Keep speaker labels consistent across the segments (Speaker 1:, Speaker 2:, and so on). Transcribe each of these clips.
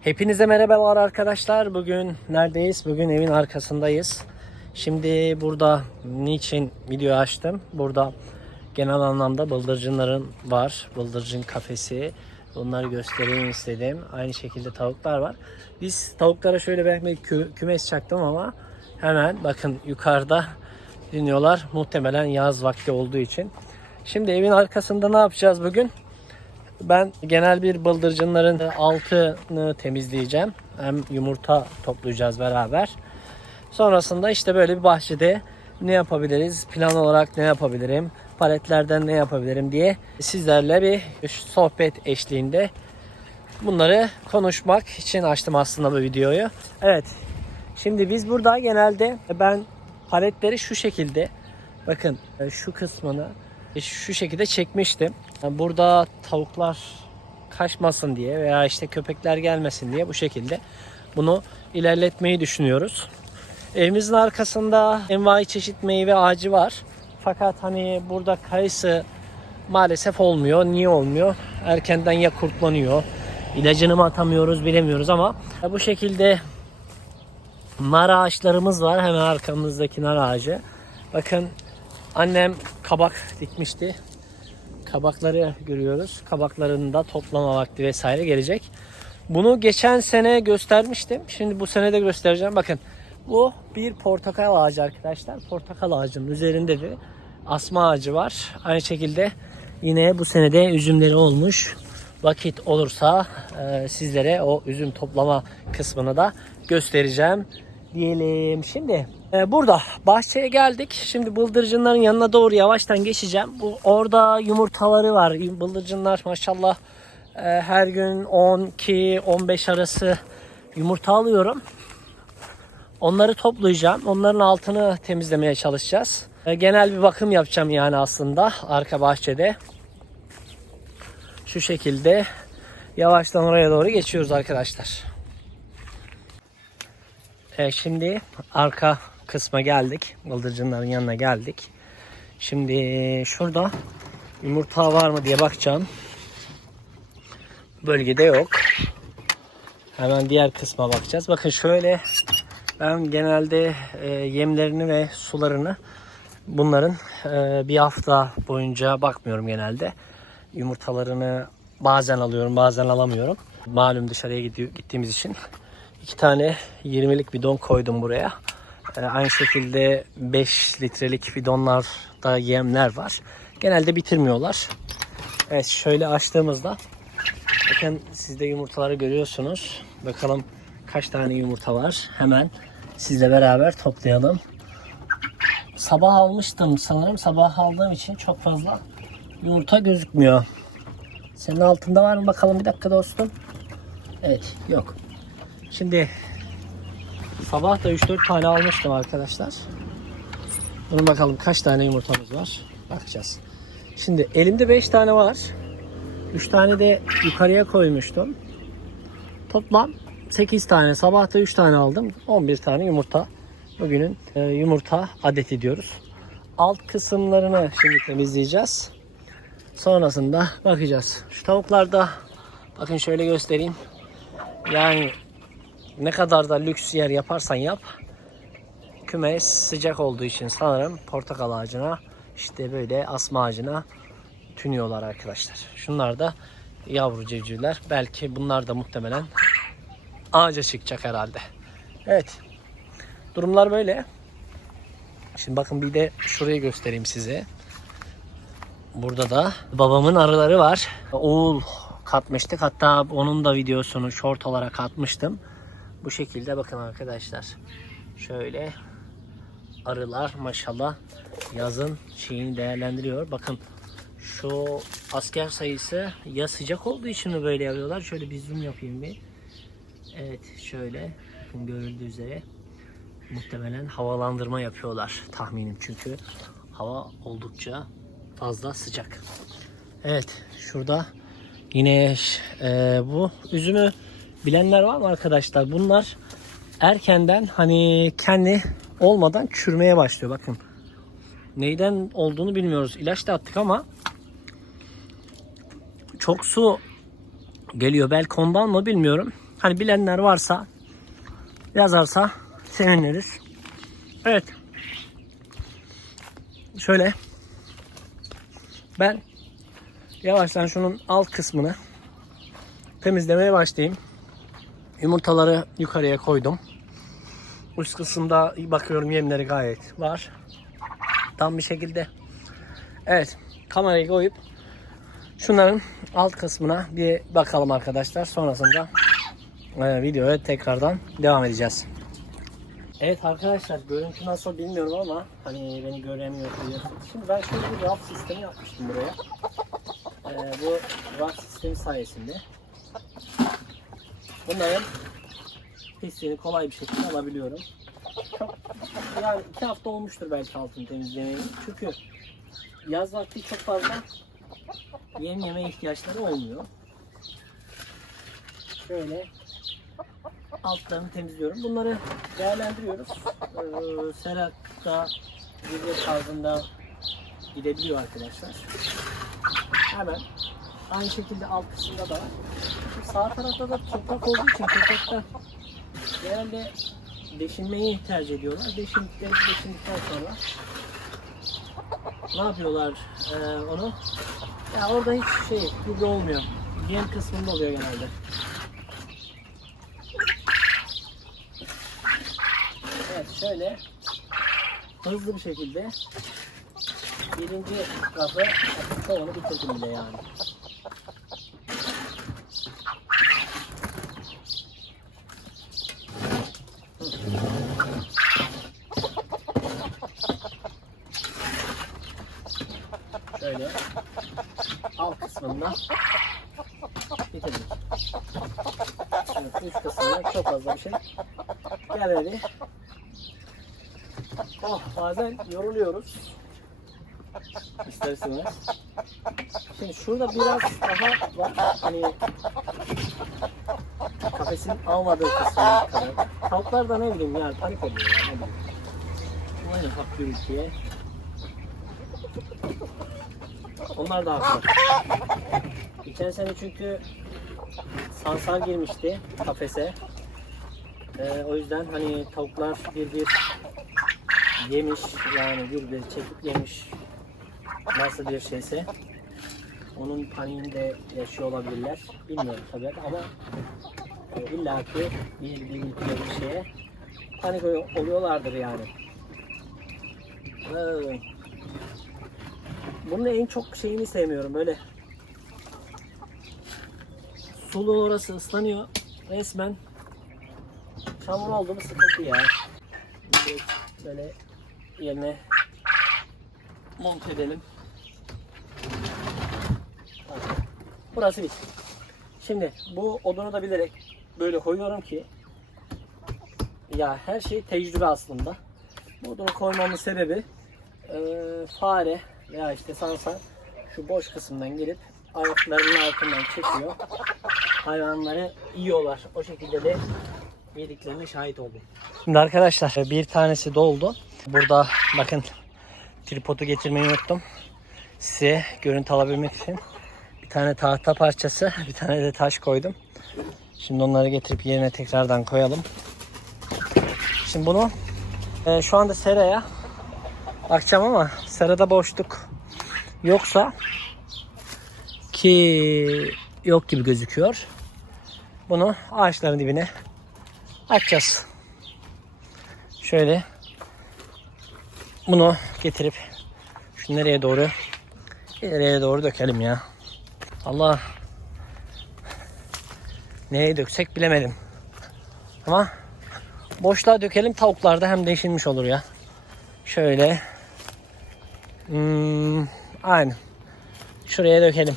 Speaker 1: Hepinize merhabalar arkadaşlar. Bugün neredeyiz? Bugün evin arkasındayız. Şimdi burada niçin video açtım? Burada genel anlamda bıldırcınların var. Bıldırcın kafesi. Bunları göstereyim istedim. Aynı şekilde tavuklar var. Biz tavuklara şöyle ben bir kü- kümes çaktım ama hemen bakın yukarıda dinliyorlar. Muhtemelen yaz vakti olduğu için. Şimdi evin arkasında ne yapacağız bugün? Ben genel bir bıldırcınların altını temizleyeceğim. Hem yumurta toplayacağız beraber. Sonrasında işte böyle bir bahçede ne yapabiliriz? Plan olarak ne yapabilirim? Paletlerden ne yapabilirim diye sizlerle bir sohbet eşliğinde bunları konuşmak için açtım aslında bu videoyu. Evet. Şimdi biz burada genelde ben paletleri şu şekilde bakın şu kısmını şu şekilde çekmiştim. Burada tavuklar kaçmasın diye veya işte köpekler gelmesin diye bu şekilde bunu ilerletmeyi düşünüyoruz. Evimizin arkasında envai çeşit meyve ağacı var. Fakat hani burada kayısı maalesef olmuyor. Niye olmuyor? Erkenden ya kurtlanıyor. İlacını mı atamıyoruz bilemiyoruz ama bu şekilde nar ağaçlarımız var. Hemen arkamızdaki nar ağacı. Bakın annem kabak dikmişti. Kabakları görüyoruz. Kabaklarının da toplama vakti vesaire gelecek. Bunu geçen sene göstermiştim. Şimdi bu sene de göstereceğim. Bakın bu bir portakal ağacı arkadaşlar. Portakal ağacının üzerinde de asma ağacı var. Aynı şekilde yine bu senede üzümleri olmuş. Vakit olursa e, sizlere o üzüm toplama kısmını da göstereceğim diyelim. Şimdi e, burada bahçeye geldik. Şimdi bıldırcınların yanına doğru yavaştan geçeceğim. Bu orada yumurtaları var. Bıldırcınlar maşallah e, her gün 12-15 arası yumurta alıyorum. Onları toplayacağım. Onların altını temizlemeye çalışacağız. E, genel bir bakım yapacağım yani aslında arka bahçede. Şu şekilde yavaştan oraya doğru geçiyoruz arkadaşlar. E, şimdi arka kısma geldik. Bıldırcınların yanına geldik. Şimdi şurada yumurta var mı diye bakacağım. Bölgede yok. Hemen diğer kısma bakacağız. Bakın şöyle ben genelde e, yemlerini ve sularını bunların e, bir hafta boyunca bakmıyorum genelde. Yumurtalarını bazen alıyorum bazen alamıyorum. Malum dışarıya gidiyor, gittiğimiz için. İki tane 20'lik bidon koydum buraya. E, aynı şekilde 5 litrelik bidonlarda yemler var. Genelde bitirmiyorlar. Evet şöyle açtığımızda bakın siz de yumurtaları görüyorsunuz. Bakalım kaç tane yumurta var. Hemen sizle beraber toplayalım. Sabah almıştım sanırım. Sabah aldığım için çok fazla yumurta gözükmüyor. Senin altında var mı bakalım bir dakika dostum. Evet yok. Şimdi sabah da 3-4 tane almıştım arkadaşlar. Bunu bakalım kaç tane yumurtamız var. Bakacağız. Şimdi elimde 5 tane var. 3 tane de yukarıya koymuştum. Toplam 8 tane. Sabah da 3 tane aldım. 11 tane yumurta. Bugünün e, yumurta adeti diyoruz. Alt kısımlarını şimdi temizleyeceğiz. Sonrasında bakacağız. Şu tavuklarda bakın şöyle göstereyim. Yani ne kadar da lüks yer yaparsan yap. Kümes sıcak olduğu için sanırım portakal ağacına işte böyle asma ağacına tünüyorlar arkadaşlar. Şunlar da yavru civcivler. Belki bunlar da muhtemelen ağaca çıkacak herhalde. Evet. Durumlar böyle. Şimdi bakın bir de şurayı göstereyim size. Burada da babamın arıları var. Oğul katmıştık. Hatta onun da videosunu short olarak atmıştım. Bu şekilde bakın arkadaşlar. Şöyle arılar maşallah yazın şeyini değerlendiriyor. Bakın şu asker sayısı ya sıcak olduğu için mi böyle yapıyorlar? Şöyle bir zoom yapayım bir. Evet şöyle bakın görüldüğü üzere muhtemelen havalandırma yapıyorlar tahminim çünkü hava oldukça fazla sıcak. Evet şurada yine e, bu üzümü bilenler var mı arkadaşlar? Bunlar erkenden hani kendi olmadan çürümeye başlıyor bakın. Neyden olduğunu bilmiyoruz. İlaç da attık ama çok su geliyor. Belki ondan mı bilmiyorum. Hani bilenler varsa yazarsa seviniriz. Evet. Şöyle ben yavaştan şunun alt kısmını temizlemeye başlayayım. Yumurtaları yukarıya koydum. Üst kısımda bakıyorum yemleri gayet var. Tam bir şekilde. Evet. Kamerayı koyup şunların alt kısmına bir bakalım arkadaşlar. Sonrasında e, videoya tekrardan devam edeceğiz. Evet arkadaşlar görüntü nasıl bilmiyorum ama hani beni göremiyor diyorsunuz. Şimdi ben şöyle bir raf sistemi yapmıştım buraya. Ee, bu raf sistemi sayesinde bunların pisliğini kolay bir şekilde alabiliyorum. Çok, yani iki hafta olmuştur belki altını temizlemeyi. Çünkü yaz vakti çok fazla yem yeme ihtiyaçları olmuyor. Şöyle altlarını temizliyorum. Bunları değerlendiriyoruz. Ee, Serak'ta video tarzında gidebiliyor arkadaşlar. Hemen aynı şekilde alt kısımda da sağ tarafta da toprak olduğu için toprakta genelde deşinmeyi tercih ediyorlar. Deşindikleri deşindikten sonra ne yapıyorlar ee, onu? Ya orada hiç şey gübre olmuyor. Yem kısmında oluyor genelde. Evet şöyle hızlı bir şekilde birinci rafı çoğunu bitirdim bile yani. Şöyle alt kısmında bitirdik. Evet, üst kısmında çok fazla bir şey gelmedi. Oh bazen yoruluyoruz. İster istemez. Şimdi şurada biraz daha var. Hani kafesin almadığı kısmına kadar. Tavuklar da ne bileyim yani panik ediyor ya. Ne bileyim. Aynı hak gürültüye. Onlar da haklı. Geçen sene çünkü sansar girmişti kafese. Ee, o yüzden hani tavuklar bir bir yemiş yani bir bir çekip yemiş nasıl bir şeyse onun paniğinde yaşıyor olabilirler. Bilmiyorum tabii ama e, illaki bir bir bir şeye panik oluyorlardır yani. Ee, bunun en çok şeyini sevmiyorum böyle sulu orası ıslanıyor resmen çamur oldu mu sıkıntı ya. Böyle yerine monte edelim. Burası bit. Şimdi bu odunu da bilerek böyle koyuyorum ki ya her şey tecrübe aslında. Bu odunu koymamın sebebi e, fare veya işte sansar şu boş kısımdan gelip ayaklarının altından çekiyor. Hayvanları yiyorlar. O şekilde de yediklerine şahit oldum. Şimdi arkadaşlar bir tanesi doldu. Burada bakın tripodu getirmeyi unuttum. Size görüntü alabilmek için bir tane tahta parçası, bir tane de taş koydum. Şimdi onları getirip yerine tekrardan koyalım. Şimdi bunu e, şu anda seraya bakacağım ama serada boşluk yoksa ki yok gibi gözüküyor. Bunu ağaçların dibine açacağız. Şöyle bunu getirip şu nereye doğru nereye doğru dökelim ya. Allah nereye döksek bilemedim. Ama boşluğa dökelim tavuklarda hem değişilmiş olur ya. Şöyle hmm, aynı. Şuraya dökelim.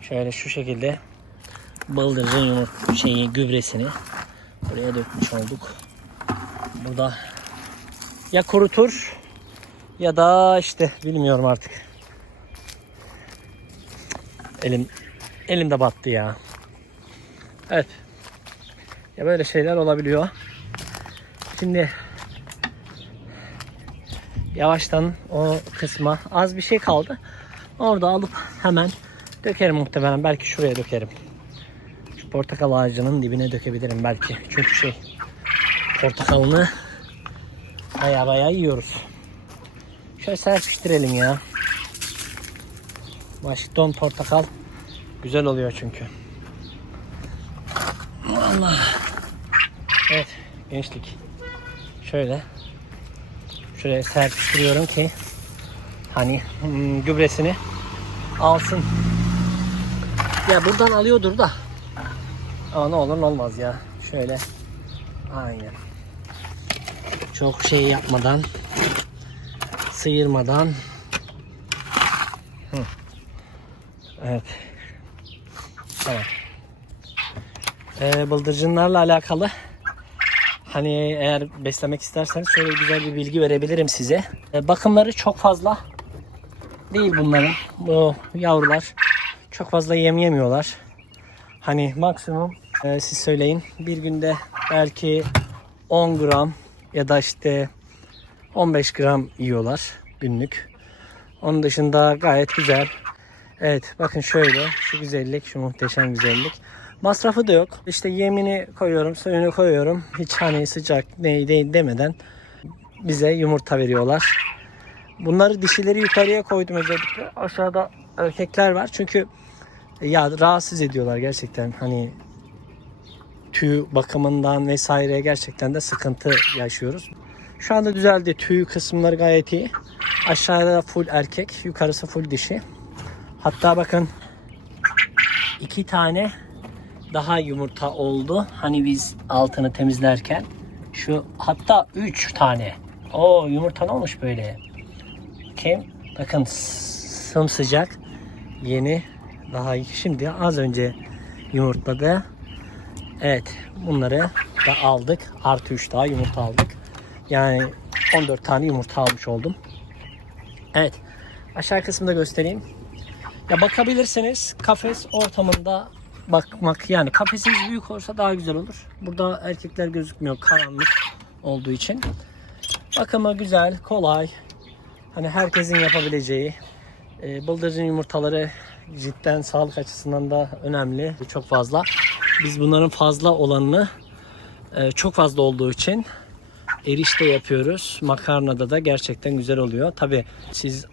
Speaker 1: Şöyle şu şekilde bıldırcın yumurt şeyi gübresini buraya dökmüş olduk. Burada ya kurutur ya da işte bilmiyorum artık. Elim elimde battı ya. Evet. Ya böyle şeyler olabiliyor. Şimdi yavaştan o kısma az bir şey kaldı. Orada alıp hemen dökerim muhtemelen. Belki şuraya dökerim. Şu portakal ağacının dibine dökebilirim belki. Çünkü şey portakalını baya baya yiyoruz. Şöyle serpiştirelim ya. Washington portakal güzel oluyor çünkü. Allah. Evet gençlik. Şöyle şuraya serpiştiriyorum ki hani hmm, gübresini alsın. Ya buradan alıyordur da. Ama ne olur ne olmaz ya. Şöyle. Aynen. Çok şey yapmadan sıyırmadan. Evet. Tamam. Ee, bıldırcınlarla alakalı hani eğer beslemek isterseniz şöyle güzel bir bilgi verebilirim size. Ee, bakımları çok fazla değil bunların. Bu yavrular çok fazla yem yemiyorlar. Hani maksimum e, siz söyleyin bir günde belki 10 gram ya da işte 15 gram yiyorlar günlük. Onun dışında gayet güzel. Evet bakın şöyle şu güzellik şu muhteşem güzellik. Masrafı da yok. İşte yemini koyuyorum, suyunu koyuyorum. Hiç hani sıcak ne değil demeden bize yumurta veriyorlar. Bunları dişileri yukarıya koydum özellikle. Aşağıda erkekler var. Çünkü ya rahatsız ediyorlar gerçekten. Hani tüy bakımından vesaire gerçekten de sıkıntı yaşıyoruz. Şu anda düzeldi. Tüy kısımları gayet iyi. Aşağıda full erkek, yukarısı full dişi. Hatta bakın iki tane daha yumurta oldu. Hani biz altını temizlerken şu hatta üç tane. O yumurta ne olmuş böyle? Kim? Bakın sımsıcak yeni daha şimdi az önce yumurtladı. Evet bunları da aldık. Artı 3 daha yumurta aldık. Yani 14 tane yumurta almış oldum. Evet. Aşağı kısmında göstereyim. Ya bakabilirsiniz kafes ortamında bakmak yani kafesiniz büyük olursa daha güzel olur. Burada erkekler gözükmüyor karanlık olduğu için. Bakımı güzel, kolay. Hani herkesin yapabileceği. E, bıldırcın yumurtaları cidden sağlık açısından da önemli. Çok fazla. Biz bunların fazla olanını e, çok fazla olduğu için erişte yapıyoruz. Makarnada da gerçekten güzel oluyor. Tabi siz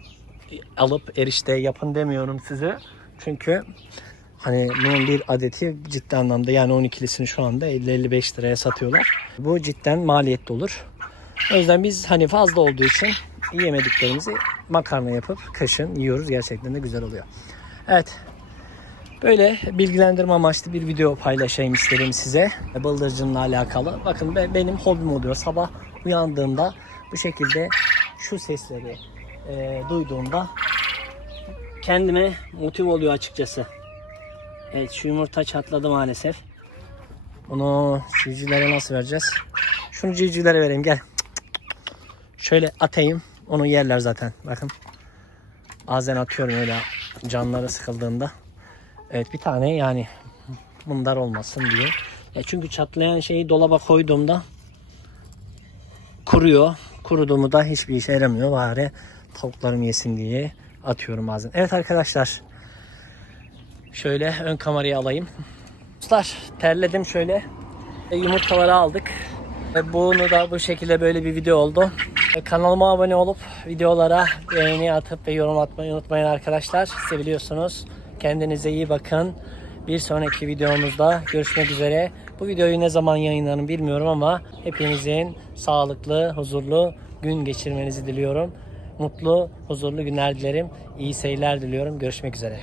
Speaker 1: alıp erişte yapın demiyorum size. Çünkü hani bunun bir adeti ciddi anlamda yani 12'lisini şu anda 50-55 liraya satıyorlar. Bu cidden maliyetli olur. O yüzden biz hani fazla olduğu için yemediklerimizi makarna yapıp kışın yiyoruz. Gerçekten de güzel oluyor. Evet. Böyle bilgilendirme amaçlı bir video paylaşayım istedim size. Bıldırcınla alakalı. Bakın be- benim hobim oluyor. Sabah uyandığımda bu şekilde şu sesleri e, duyduğumda kendime motive oluyor açıkçası. Evet şu yumurta çatladı maalesef. Bunu civcivlere nasıl vereceğiz? Şunu civcivlere vereyim gel. Şöyle atayım. Onu yerler zaten. Bakın. Bazen atıyorum öyle canları sıkıldığında. Evet bir tane yani bunlar olmasın diye. Ya çünkü çatlayan şeyi dolaba koyduğumda kuruyor. Kuruduğumu da hiçbir işe yaramıyor. Bari tavuklarım yesin diye atıyorum bazen. Evet arkadaşlar. Şöyle ön kamerayı alayım. Dostlar terledim şöyle. Yumurtaları aldık. Bunu da bu şekilde böyle bir video oldu. Kanalıma abone olup videolara beğeni atıp ve yorum atmayı unutmayın arkadaşlar. Seviliyorsunuz. Kendinize iyi bakın. Bir sonraki videomuzda görüşmek üzere. Bu videoyu ne zaman yayınlarım bilmiyorum ama hepinizin sağlıklı, huzurlu gün geçirmenizi diliyorum. Mutlu, huzurlu günler dilerim. İyi seyirler diliyorum. Görüşmek üzere.